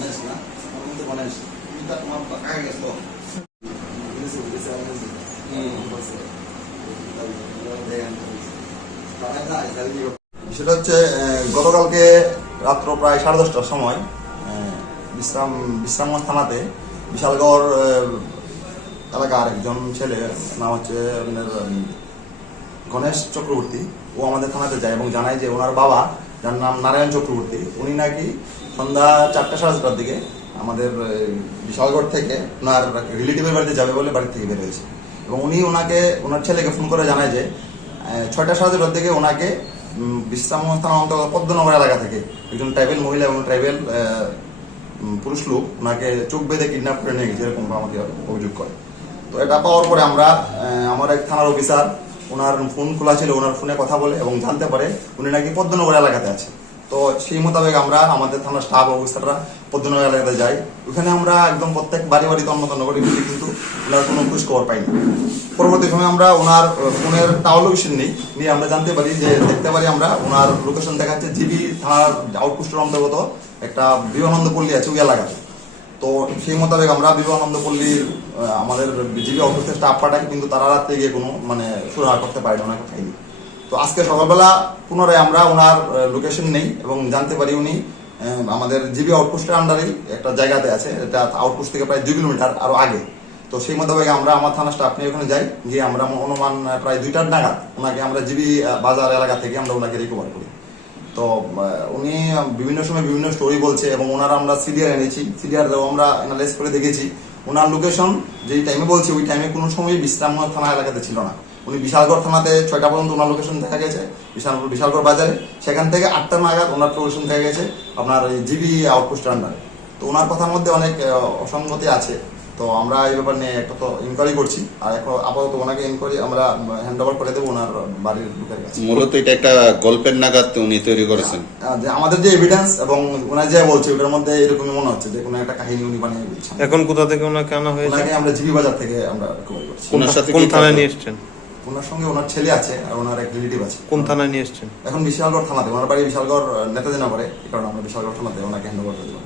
গণেশ না আমার গণেশ তুমি তো তোমার কাকা গেছো? সেটা হচ্ছে গতকালকে রাত্র প্রায় সাড়ে দশটার সময় বিশ্রাম বিশ্রামগঞ্জ থানাতে বিশালগড় এলাকার একজন ছেলে নাম হচ্ছে আপনার গণেশ চক্রবর্তী ও আমাদের থানাতে যায় এবং জানায় যে ওনার বাবা যার নাম নারায়ণ চক্রবর্তী উনি নাকি সন্ধ্যা চারটা সাড়ে চারটার দিকে আমাদের বিশালগড় থেকে ওনার রিলেটিভের বাড়িতে যাবে বলে বাড়ি থেকে বের হয়েছে। এবং উনি ওনাকে, ওনার ছেলেকে ফোন করে জানায় যে ছয়টা সাড়ে ছটার দিকে ওনাকে বিশ্রাম স্থান অন্তর্গত পদ্মনগর এলাকা থেকে একজন ট্রাইবেল মহিলা এবং ট্রাইবেল পুরুষ লোক ওনাকে চোখ বেঁধে কিডন্যাপ করে নিয়ে গেছে এরকম আমাকে অভিযোগ করে। তো এটা পাওয়ার পরে আমরা আমার এক থানার অফিসার, ওনার ফোন খোলা ছিল, ওনার ফোনে কথা বলে এবং জানতে পারে উনি নাকি পদ্মনগর এলাকাতে আছে। তো সেই মোতাবেক আমরা আমাদের থানার স্টাফ অফিসাররা পদ্মনগর এলাকাতে যাই। ওখানে আমরা একদম প্রত্যেক বাড়ি বাড়ি তন্ন তন্ন করে কিন্তু ওনার কোনো খোঁজ খবর পাই না পরবর্তী সময় আমরা ওনার ফোনের টাওয়ার লোকেশন নিই। নিয়ে আমরা জানতে পারি যে, দেখতে পারি আমরা ওনার লোকেশন দেখাচ্ছে জিবি থানার আউটপোস্টের অন্তর্গত একটা বিবেকানন্দ পল্লী আছে ওই এলাকাতে। তো সেই মোতাবেক আমরা বিবেকানন্দ পল্লীর আমাদের জিবি অফিসের স্টাফ পাঠাই, কিন্তু তারা রাত্রে গিয়ে কোনো মানে সুরাহা করতে পারেনি, ওনাকে পাইনি। তো আজকে সকালবেলা পুনরায় আমরা ওনার লোকেশন নেই এবং জানতে পারি উনি আমাদের জিবি আউটপোস্টের আন্ডারেই একটা জায়গাতে আছে। এটা আউটপোস্ট থেকে প্রায় দুই কিলোমিটার আরও আগে। তো সেই মোতাবেক আমরা আমার থানা স্টাফ নিয়ে ওখানে যাই, গিয়ে আমরা অনুমান প্রায় দুইটার নাগাদ ওনাকে আমরা জিবি বাজার এলাকা থেকে আমরা ওনাকে রিকভার করি। তো উনি বিভিন্ন সময় বিভিন্ন স্টোরি বলছে এবং ওনার আমরা সিডিআর এনেছি। সিডিআর আমরা অ্যানালাইজ করে দেখেছি। ওনার লোকেশন যেই টাইমে বলছে, ওই টাইমে কোনো সময় বিশ্রাম থানা এলাকাতে ছিল না। উনি বিশালগড় থানাতে ছয়টা পর্যন্ত ওনার লোকেশন দেখা গেছে বিশাল বিশালগড় বাজারে। সেখান থেকে আটটা নাগাদ ওনার লোকেশন দেখা গেছে আপনার জিবি আউটপোস্ট আন্ডারে তো ওনার কথার মধ্যে অনেক অসঙ্গতি আছে। তো আমরা এই ব্যাপার নিয়ে একটা তো ইনকোয়ারি করছি আর এখন আপাতত ওনাকে ইনকোয়ারি আমরা হ্যান্ড ওভার করে দেবো ওনার বাড়ির লোকের কাছে। মূলত এটা একটা গল্পের নাগাদ উনি তৈরি করেছেন। যে আমাদের যে এভিডেন্স এবং ওনার যে বলছে ওটার মধ্যে এরকমই মনে হচ্ছে যে কোনো একটা কাহিনী উনি বানিয়ে বলছেন এখন কোথা থেকে ওনাকে আনা হয়েছে? ওনাকে আমরা জিবি বাজার থেকে আমরা রিকভারি করছি। কোন সাথে কোন থানায় নিয়ে এসছেন? ওনার সঙ্গে ওনার ছেলে আছে আর ওনার এক রিলেটিভ আছে। কোন থানায় নিয়ে এসছেন? এখন বিশালগড় থানাতে। ওনার বাড়ি বিশালগড় নেতাজি নগরে এই কারণে আমরা বিশালগড় থানাতে ওনাকে হ্যান্ড ওভার করে দিলাম